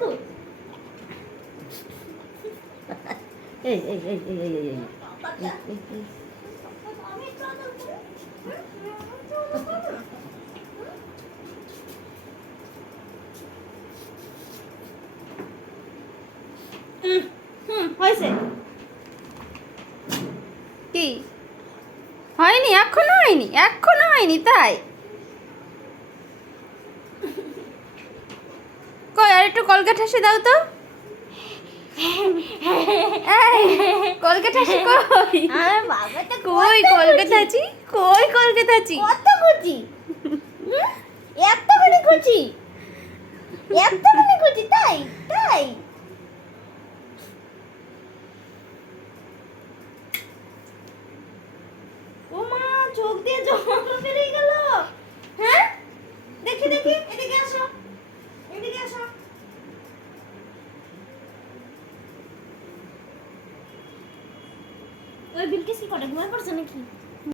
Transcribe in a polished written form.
তো এই এই এই এই এই এই আমি চাদর হয়েছে কি হয়নি? এখনো হয়নি? এখনো হয়নি? তাই কই আর একটু কলগেট হাসি দাও তো। এই কলগেট হাসি কই? আমার বাবাটা কই কলগেট হাসি? কই কলগেট হাসি? কত খুঁজি এত করে খুঁজি এত করে খুঁজি তাই তাই ও মা চোখ দিয়ে জল বেরিয়ে গেল হ্যাঁ দেখি দেখি এদিকে আসো এদিকে আসো ওই বিলকিস কি করে ঘুমায় পড়ছে নাকি